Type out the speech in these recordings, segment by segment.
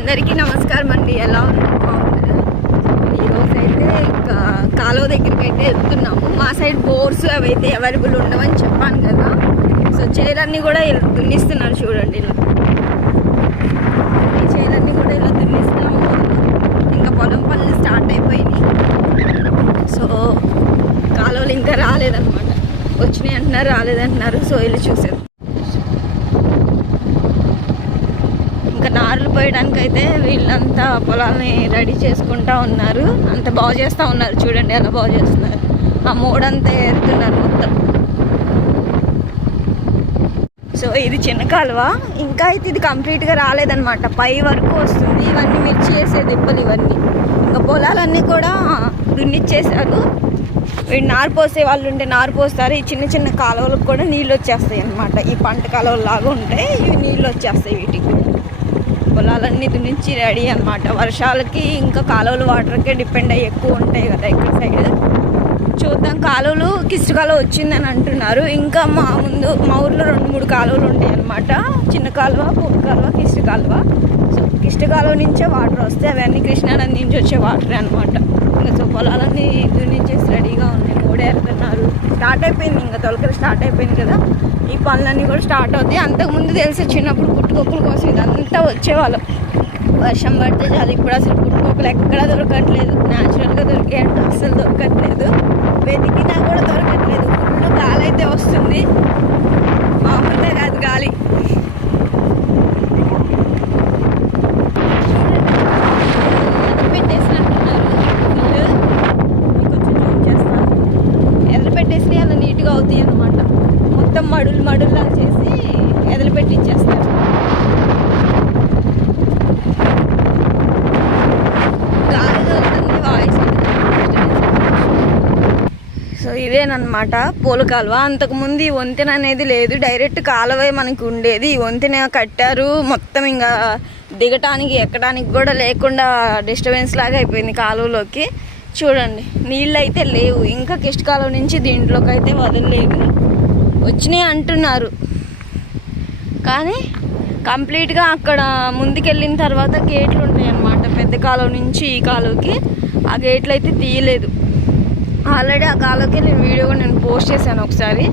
అందరికీ నమస్కారం అండి. ఎలా ఉన్నారు? ఈరోజు అయితే ఇంకా కాలువ దగ్గరికి అయితే వెళ్తున్నాము. మా సైడ్ బోర్స్ అవి అయితే అవైలబుల్ ఉండవని చెప్పాను కదా. సో చేలన్నీ కూడా ఇలా దున్నిస్తున్నారు చూడండి. ఇలా ఈ చేలన్నీ కూడా ఇలా దున్నిస్తున్నాము. ఇంకా పొలం పనులు స్టార్ట్ అయిపోయినాయి. సో కాలువలు ఇంకా రాలేదన్నమాట. వచ్చినాయి అంటున్నారు, రాలేదంటున్నారు. సో వెళ్ళి చూసారు. ఇంకా నారులు పోయడానికి అయితే వీళ్ళంతా పొలాన్ని రెడీ చేసుకుంటా ఉన్నారు. అంత బాగు చేస్తూ ఉన్నారు చూడండి, ఎలా బాగు చేస్తున్నారు. ఆ మూడంతా ఏరుతున్నారు మొత్తం. సో ఇది చిన్న కాలువ. ఇంకా అయితే ఇది కంప్లీట్గా రాలేదన్నమాట. పై వరకు వస్తుంది. ఇవన్నీ మిర్చి వేసే దిబ్బలు ఇవన్నీ. ఇంకా పొలాలన్నీ కూడా దున్నిచ్చేసారు. వీడు నారు పోసే వాళ్ళు ఉంటే నారు పోస్తారు. ఈ చిన్న చిన్న కాలువలకు కూడా నీళ్ళు వచ్చేస్తాయి అన్నమాట. ఈ పంట కాలువలు లాగా ఉంటాయి, ఇవి నీళ్ళు వచ్చేస్తాయి వీటికి. పొలాలన్నీ దున్నించి రెడీ అనమాట. వర్షాలకి ఇంకా కాలువలు వాటర్కే డిపెండ్ అయ్యి ఎక్కువ ఉంటాయి కదా ఇక్కడ సైడ్. చూద్దాం. కాలువలు కిష్ట కాలువ వచ్చిందని అంటున్నారు. ఇంకా మా ఊర్లో 2-3 కాలువలు ఉంటాయి అన్నమాట. చిన్న కాలువ, పూల కాలువ, కిష్ట కాలువ. సో కిష్ట కాలువ నుంచే వాటర్ వస్తాయి. అవన్నీ కృష్ణానది నుంచి వచ్చే వాటరే అనమాట. ఇంకా సో పొలాలన్నీ దున్నించేసి రెడీగా ఉన్నాయి. మూడేరుతున్నారు. స్టార్ట్ అయిపోయింది, ఇంకా తొలకరి స్టార్ట్ అయిపోయింది కదా. ఈ పనులన్నీ కూడా స్టార్ట్ అవుతాయి. అంతకుముందు తెలిసి చిన్నప్పుడు పుట్టుకొక్కుల కోసం ఇదంతా వచ్చేవాళ్ళం. వర్షం పడితే చాలు. ఇప్పుడు అసలు పుట్టుకొక్కలు ఎక్కడా దొరకట్లేదు. న్యాచురల్గా దొరికేయంటే అసలు దొరకట్లేదు. వెతికినా కూడా దొరకట్లేదు. ఫుల్ గాలి అయితే వస్తుంది, మామూలుగా కాదు గాలి. పెట్టేసినట్టున్నారు. కొంచెం జూమ్ చేస్తాను. ఎదురు పెట్టేసి అలా నీట్గా అవుతాయి అన్నమాట. మొత్తం మడుల్లా చేసి ఎదలు పెట్టి ఇచ్చేస్తారు. గాలి దొరుకుతుంది, వాయిస్. సో ఇదేనమాట పూల కాలువ. అంతకుముందు ఈ వంతెన అనేది లేదు, డైరెక్ట్ కాలువే మనకి ఉండేది. ఈ వంతెన కట్టారు మొత్తం. ఇంకా దిగటానికి ఎక్కడానికి కూడా లేకుండా డిస్టర్బెన్స్ లాగా అయిపోయింది కాలువలోకి. చూడండి, నీళ్ళు అయితే లేవు. ఇంకా కిష్ట కాలువ నుంచి దీంట్లోకి అయితే వదలలేదు. వచ్చినాయి అంటున్నారు, కానీ కంప్లీట్గా అక్కడ ముందుకెళ్ళిన తర్వాత గేట్లు ఉంటాయి అన్నమాట. పెద్ద కాలువ నుంచి ఈ కాలువకి ఆ గేట్లు అయితే తీయలేదు. ఆల్రెడీ ఆ కాలువకి నేను పోస్ట్ చేశాను ఒకసారి.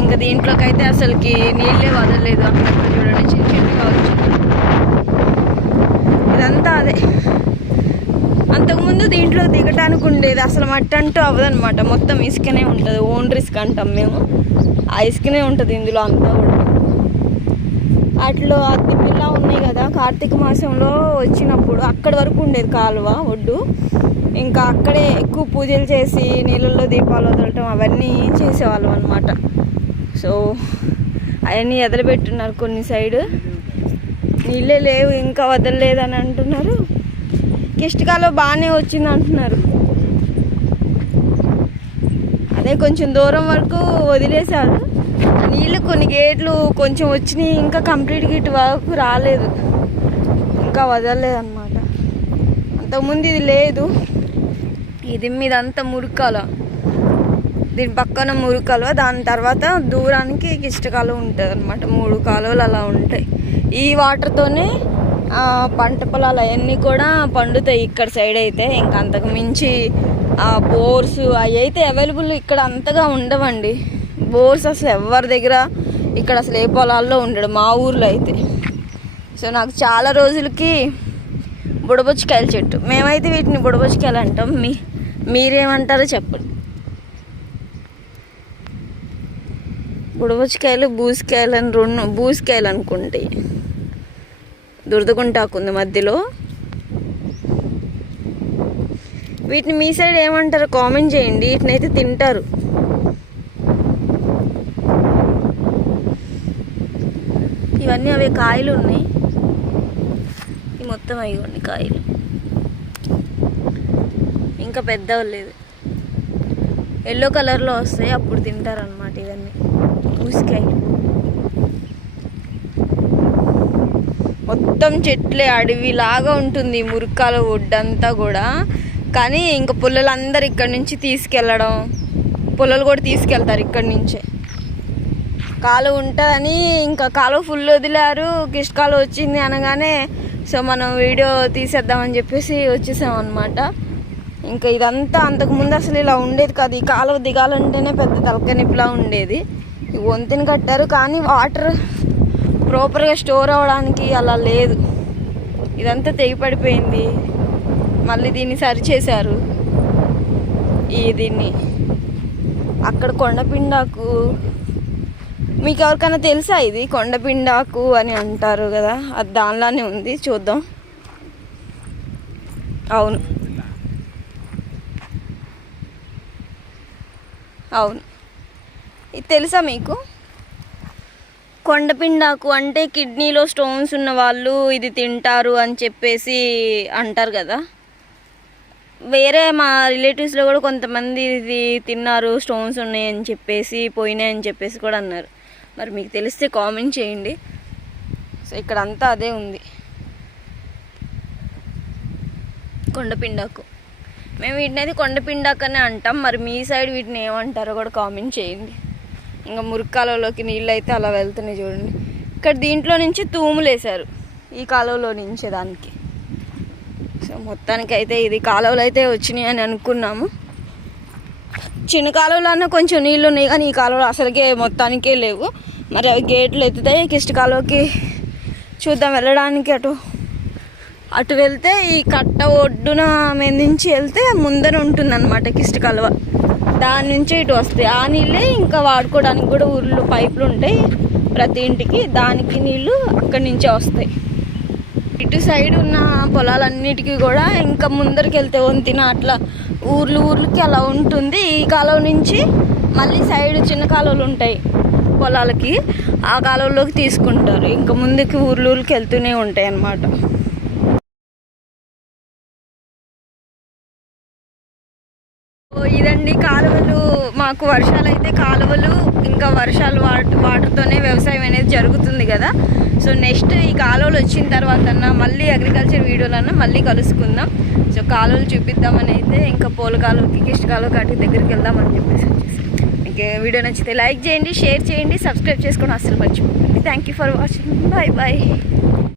ఇంకా దీంట్లోకి అయితే అసలుకి నీళ్ళే వదలలేదు. అక్కడ చూడండి, చిన్న చిన్నగా వచ్చి. ఇదంతా అదే. అంతకుముందు దీంట్లో దిగటానికి ఉండేది. అసలు మట్టి అంటూ అవ్వదనమాట. మొత్తం ఇసుకనే ఉంటుంది. ఓన్ రిస్క్ అంటాం మేము. ఆ ఇసుకనే ఉంటుంది ఇందులో అంతా కూడా. అట్లో ఆ దిబ్బలా ఉన్నాయి కదా, కార్తీక మాసంలో వచ్చినప్పుడు అక్కడి వరకు ఉండేది కాలువ ఒడ్డు. ఇంకా అక్కడే ఎక్కువ పూజలు చేసి నీళ్ళల్లో దీపాలు వదలటం అవన్నీ చేసేవాళ్ళం అనమాట. సో అవన్నీ ఎదలబెట్టున్నారు. కొన్ని సైడు నీళ్ళే లేవు, ఇంకా వదలలేదని అంటున్నారు. కిష్టకాలో బాగానే వచ్చింది అంటున్నారు. అదే కొంచెం దూరం వరకు వదిలేశారు. నీళ్ళు కొన్ని గేట్లు కొంచెం వచ్చినాయి. ఇంకా కంప్లీట్గా ఇటు వరకు రాలేదు, ఇంకా వదలలేదు అన్నమాట. అంతకుముందు ఇది లేదు. ఇది మీదంతా మురుకాల, దీని పక్కన మురుకాలువ. దాని తర్వాత దూరానికి కిష్టకాలువ ఉంటుంది అనమాట. 3 కాలువలు అలా ఉంటాయి. ఈ వాటర్తోనే పంట పొలాలు అవన్నీ కూడా పండుతాయి ఇక్కడ సైడ్ అయితే. ఇంకా అంతకు మించి బోర్స్ అవి అయితే అవైలబుల్ ఇక్కడ అంతగా ఉండవండి. బోర్స్ అసలు ఎవరి దగ్గర ఇక్కడ అసలు ఏ పొలాల్లో ఉండడు మా ఊర్లో అయితే. సో నాకు చాలా రోజులకి బుడబొచ్చికాయల చెట్టు, మేమైతే వీటిని బుడబొచ్చికాయలు అంటాం. మీరేమంటారో చెప్పండి. బుడబొచ్చికాయలు, బూసికాయలు అని 2 బూసికాయలు అనుకుంటే. దురదగుంటాకుంది మధ్యలో. వీటిని మీ సైడ్ ఏమంటారో కామెంట్ చేయండి. వీటిని అయితే తింటారు. ఇవన్నీ అవే కాయలు ఉన్నాయి. ఈ మొత్తం అయ్యండి కాయలు, ఇంకా పెద్దవలేదు. ఎల్లో కలర్లో వస్తాయి, అప్పుడు తింటారు అన్నమాట. ఇవన్నీ పూసికాయలు. మొత్తం చెట్లే, అడవిలాగా ఉంటుంది మురుక్కాల ఒడ్డంతా కూడా. కానీ ఇంకా పుల్లలందరూ ఇక్కడి నుంచి తీసుకెళ్ళడం, పుల్లలు కూడా తీసుకెళ్తారు ఇక్కడి నుంచే. కాలువ ఉంటుందని ఇంకా కాలువ ఫుల్ వదిలారు. కిష్ట కాలువ వచ్చింది అనగానే సో మనం వీడియో తీసేద్దామని చెప్పేసి వచ్చేసాం అనమాట. ఇంకా ఇదంతా అంతకుముందు అసలు ఇలా ఉండేది కాదు. ఈ కాలువ దిగాలంటేనే పెద్ద తలకాయ నొప్పిలా ఉండేది. ఈ వంతెన కట్టారు కానీ వాటర్ ప్రాపర్గా స్టోర్ అవ్వడానికి అలా లేదు. ఇదంతా తెగి పడిపోయింది. మళ్ళీ దీన్ని సరి చేశారు. దీన్ని అక్కడ కొండపిండాకు, మీకు ఎవరికైనా తెలుసా ఇది కొండపిండాకు అని అంటారు కదా, అది దానిలానే ఉంది. చూద్దాం. అవును అవును, ఇది తెలుసా మీకు? కొండపిండాకు అంటే కిడ్నీలో స్టోన్స్ ఉన్న వాళ్ళు ఇది తింటారు అని చెప్పేసి అంటారు కదా. వేరే మా రిలేటివ్స్లో కూడా కొంతమంది ఇది తిన్నారు, స్టోన్స్ ఉన్నాయని చెప్పేసి, పోయినాయని చెప్పేసి కూడా అన్నారు. మరి మీకు తెలిస్తే కామెంట్ చేయండి. సో ఇక్కడ అంతా అదే ఉంది, కొండపిండాకు. మేము వీటిని అయితే కొండపిండాకు అనే అంటాం. మరి మీ సైడ్ వీటిని ఏమంటారో కూడా కామెంట్ చేయండి. ఇంకా మురికి కాలువలోకి నీళ్ళు అయితే అలా వెళ్తున్నాయి చూడండి. ఇక్కడ దీంట్లో నుంచి తూములు వేశారు, ఈ కాలువలో నుంచే దానికి. సో మొత్తానికి అయితే ఇది కాలువలు అయితే వచ్చినాయి అని అనుకున్నాము. చిన్న కాలువలోనే కొంచెం నీళ్ళు ఉన్నాయి కానీ ఈ కాలువలో అసలుకే మొత్తానికే లేవు. మరి అవి గేట్లు ఎత్తుతాయి. కిష్ట కాలువకి చూద్దాం వెళ్ళడానికి. అటు వెళ్తే ఈ కట్ట ఒడ్డున మీద నుంచి వెళ్తే ముందర ఉంటుంది అన్నమాట కిష్ట కాలువ. దాని నుంచి ఇటు వస్తాయి ఆ నీళ్ళే. ఇంకా వాడుకోవడానికి కూడా ఊర్లో పైపులు ఉంటాయి ప్రతి ఇంటికి, దానికి నీళ్ళు అక్కడి నుంచే వస్తాయి. ఇటు సైడ్ ఉన్న పొలాలన్నిటికీ కూడా ఇంకా ముందరికి వెళ్తే వంతిన అట్లా ఊర్లకి అలా ఉంటుంది. ఈ కాలువ నుంచి మళ్ళీ సైడ్ చిన్న కాలువలు ఉంటాయి పొలాలకి, ఆ కాలువలోకి తీసుకుంటారు. ఇంకా ముందుకి ఊర్లకి వెళ్తూనే ఉంటాయి అన్నమాట. ఇదండి కాలువలు. మాకు వర్షాలు అయితే కాలువలు ఇంకా వర్షాలు వాటర్తోనే వ్యవసాయం అనేది జరుగుతుంది కదా. సో నెక్స్ట్ ఈ కాలువలు వచ్చిన తర్వాత మళ్ళీ అగ్రికల్చర్ వీడియోలన్నా మళ్ళీ కలుసుకుందాం. సో కాలువలు చూపిద్దామని అయితే ఇంకా పూల కాలువకి కిష్ట కాలువకి అటు దగ్గరికి వెళ్దామని చెప్పేసి వచ్చేసి. మీకు వీడియో నచ్చితే లైక్ చేయండి, షేర్ చేయండి, సబ్స్క్రైబ్ చేసుకోవడం అస్సలు మర్చిపోకండి. Thank you for watching. Bye bye.